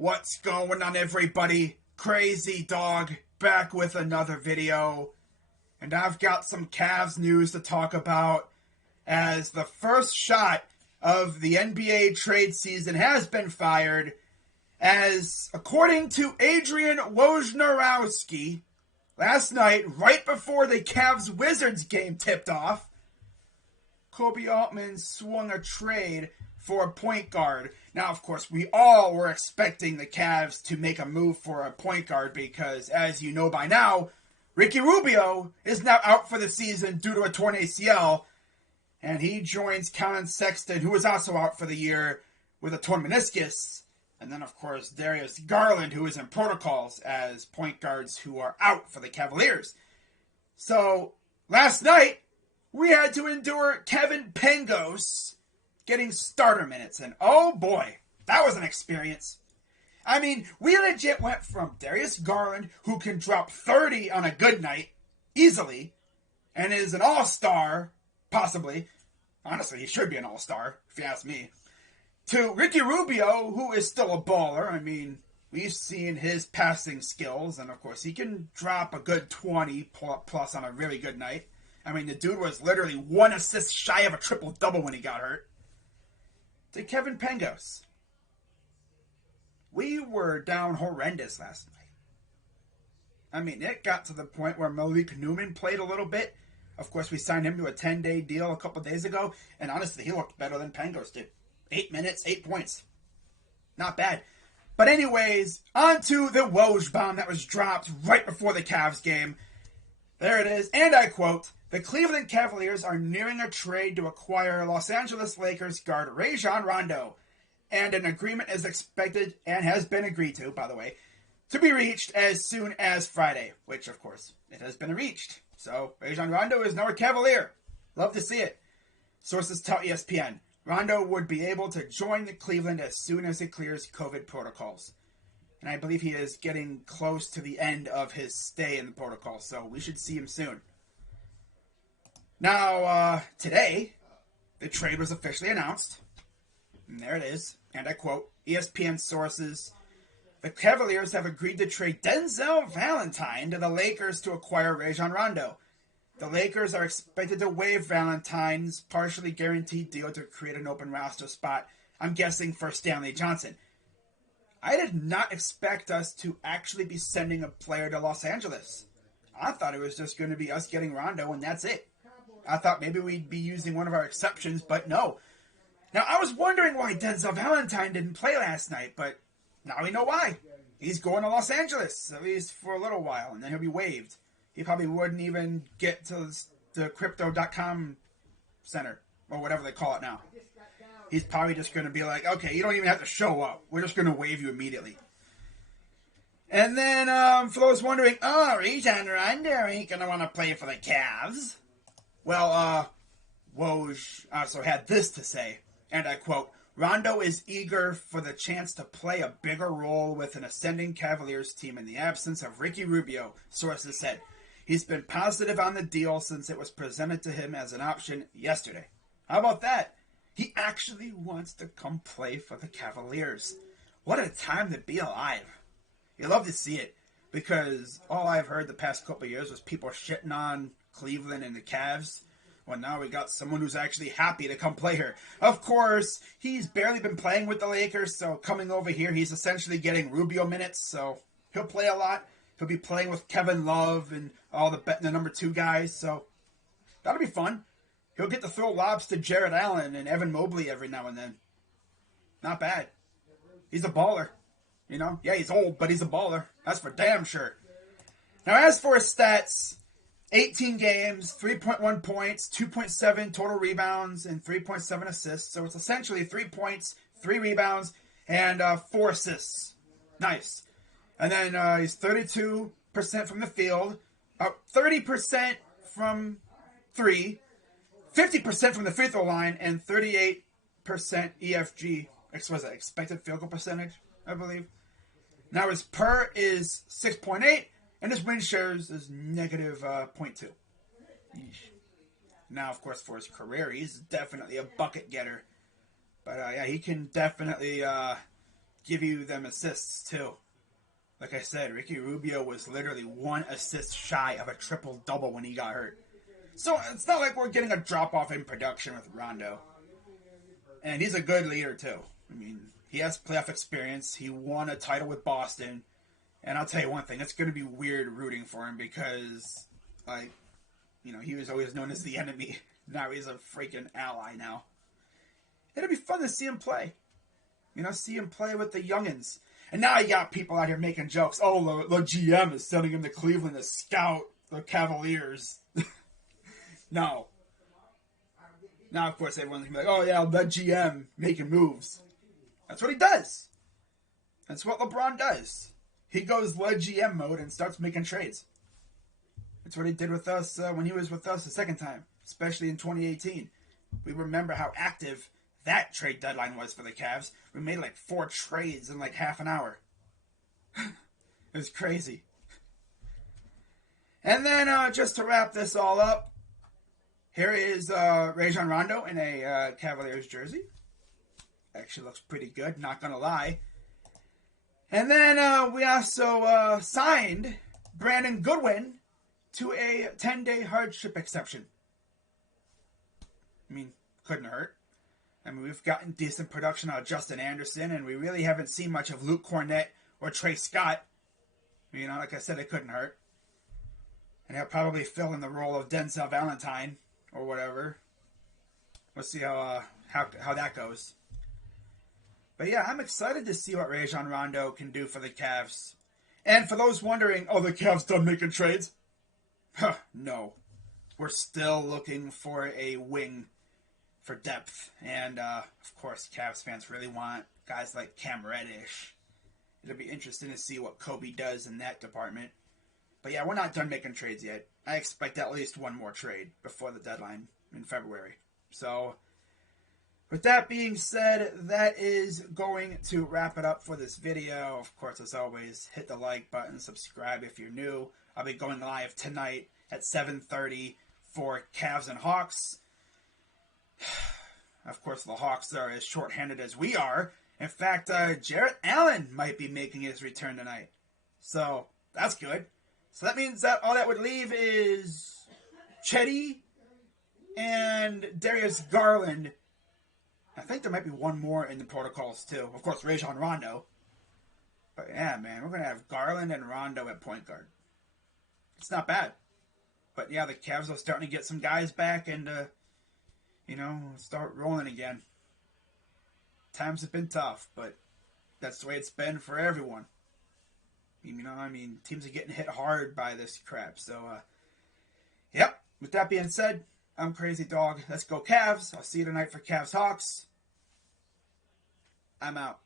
What's going on, everybody? Crazy Dog back with another video. And I've got some Cavs news to talk about as the first shot of the NBA trade season has been fired, as according to Adrian Wojnarowski, last night, right before the Cavs-Wizards game tipped off, Kobe Altman swung a trade for a point guard. Now, of course, we all were expecting the Cavs to make a move for a point guard because, as you know by now, Ricky Rubio is now out for the season due to a torn ACL, and he joins Colin Sexton, who is also out for the year with a torn meniscus. And then, of course, Darius Garland, who is in protocols as point guards who are out for the Cavaliers. So, last night, we had to endure Kevin Pangos getting starter minutes. And oh boy, that was an experience. I mean, we legit went from Darius Garland, who can drop 30 on a good night, easily, and is an all-star, possibly. Honestly, he should be an all-star, if you ask me. To Ricky Rubio, who is still a baller. I mean, we've seen his passing skills, and of course, he can drop a good 20 plus on a really good night. I mean, the dude was literally one assist shy of a triple-double when he got hurt. To Kevin Pangos. We were down horrendous last night. I mean, it got to the point where Malik Newman played a little bit. Of course, we signed him to a 10-day deal a couple days ago, and honestly, he looked better than Pangos did. 8 minutes, 8 points. Not bad. But anyways, on to the Woj bomb that was dropped right before the Cavs game. There it is, and I quote, "The Cleveland Cavaliers are nearing a trade to acquire Los Angeles Lakers guard Rajon Rondo, and an agreement is expected, and has been agreed to, by the way, to be reached as soon as Friday," which, of course, it has been reached. So, Rajon Rondo is now a Cavalier. Love to see it. Sources tell ESPN, Rondo would be able to join the Cleveland as soon as it clears COVID protocols. And I believe he is getting close to the end of his stay in the protocol, so we should see him soon. Now, today, the trade was officially announced. And there it is. And I quote, ESPN sources, "The Cavaliers have agreed to trade Denzel Valentine to the Lakers to acquire Rajon Rondo. The Lakers are expected to waive Valentine's partially guaranteed deal to create an open roster spot, I'm guessing for Stanley Johnson." I did not expect us to actually be sending a player to Los Angeles. I thought it was just going to be us getting Rondo and that's it. I thought maybe we'd be using one of our exceptions, but no. Now, I was wondering why Denzel Valentine didn't play last night, but now we know why. He's going to Los Angeles, at least for a little while, and then he'll be waived. He probably wouldn't even get to the crypto.com center, or whatever they call it now. He's probably just going to be like, okay, you don't even have to show up. We're just going to waive you immediately. And then, for those wondering, Rajon Rondo ain't going to want to play for the Cavs. Well, Woj also had this to say, and I quote, "Rondo is eager for the chance to play a bigger role with an ascending Cavaliers team in the absence of Ricky Rubio," sources said. "He's been positive on the deal since it was presented to him as an option yesterday." How about that? He actually wants to come play for the Cavaliers. What a time to be alive. You love to see it, because all I've heard the past couple of years was people shitting on Cleveland and the Cavs. Well, now we got someone who's actually happy to come play here. Of course, he's barely been playing with the Lakers, so coming over here, he's essentially getting Rubio minutes, so he'll play a lot. He'll be playing with Kevin Love and all the number 2 guys, so that'll be fun. He'll get to throw lobs to Jared Allen and Evan Mobley every now and then. Not bad. He's a baller. You know? Yeah, he's old, but he's a baller. That's for damn sure. Now, as for his stats, 18 games, 3.1 points, 2.7 total rebounds, and 3.7 assists. So it's essentially 3 points, 3 rebounds, and 4 assists. Nice. And then he's 32% from the field, 30% from 3, 50% from the free throw line, and 38% EFG. Was that expected field goal percentage, I believe. Now his PER is 6.8, and his win shares is negative 0.2. Now, of course, for his career, he's definitely a bucket getter. But yeah, he can definitely give you them assists too. Like I said, Ricky Rubio was literally 1 assist shy of a triple-double when he got hurt. So it's not like we're getting a drop-off in production with Rondo. And he's a good leader too. I mean, he has playoff experience. He won a title with Boston. And I'll tell you one thing, it's going to be weird rooting for him because, like, you know, he was always known as the enemy. Now he's a freaking ally now. It'll be fun to see him play. You know, see him play with the youngins. And now you got people out here making jokes. Oh, the GM is sending him to Cleveland to scout the Cavaliers. No. Now, of course, everyone's going to be like, oh, yeah, the GM making moves. That's what he does. That's what LeBron does. He goes le GM mode and starts making trades. That's what he did with us when he was with us the second time, especially in 2018. We remember how active that trade deadline was for the Cavs. We made like 4 trades in like half an hour. It was crazy. And then just to wrap this all up, here is Rajon Rondo in a Cavaliers jersey. Actually looks pretty good, not going to lie. And then we also signed Brandon Goodwin to a 10-day hardship exception. I mean, couldn't hurt. I mean, we've gotten decent production out of Justin Anderson, and we really haven't seen much of Luke Cornett or Trey Scott. You know, like I said, it couldn't hurt. And he'll probably fill in the role of Denzel Valentine or whatever. We'll see how that goes. But yeah, I'm excited to see what Rajon Rondo can do for the Cavs. And for those wondering, oh, the Cavs done making trades? Huh, no. We're still looking for a wing for depth. And, of course, Cavs fans really want guys like Cam Reddish. It'll be interesting to see what Kobe does in that department. But yeah, we're not done making trades yet. I expect at least one more trade before the deadline in February. So, with that being said, that is going to wrap it up for this video. Of course, as always, hit the like button, subscribe if you're new. I'll be going live tonight at 7:30 for Cavs and Hawks. Of course, the Hawks are as shorthanded as we are. In fact, Jarrett Allen might be making his return tonight. So, that's good. So that means that all that would leave is Chetty and Darius Garland. I think there might be one more in the protocols, too. Of course, Rajon Rondo. But yeah, man, we're going to have Garland and Rondo at point guard. It's not bad. But yeah, the Cavs are starting to get some guys back and, you know, start rolling again. Times have been tough, but that's the way it's been for everyone. You know, I mean, teams are getting hit hard by this crap. So, yep. With that being said, I'm Crazy Dog. Let's go Cavs. I'll see you tonight for Cavs Hawks. I'm out.